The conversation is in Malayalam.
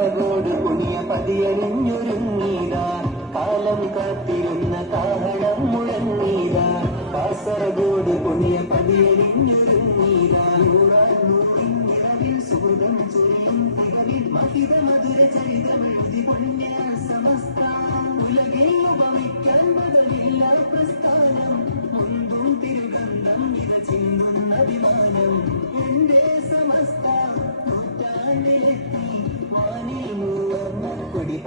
കാസർഗോഡ് പുതിയ പതിയണിഞ്ഞൊരുങ്ങീതാ കാലം കാത്തിരുന്ന കാഹളം മുഴങ്ങീതാ കാസർഗോഡ് പുതിയ പതിയണിഞ്ഞൊരുങ്ങീതാ സുഖം ചൊരിയും മഹിത മധുര ചരിതമെഴുതി പൊന്നിയ സമസ്ത ഉലകിൽ ഉപമിക്കാൻ ബദലില്ല പ്രസ്ഥാനം മുൻപും തിരുഗന്ധം ഇത് ചിന്തും അഭിമാനം എന്റെ സമസ്ത നൂറ്റാണ്ടിലെത്തി വാനിൽ മൂവർണ്ണ കൊടി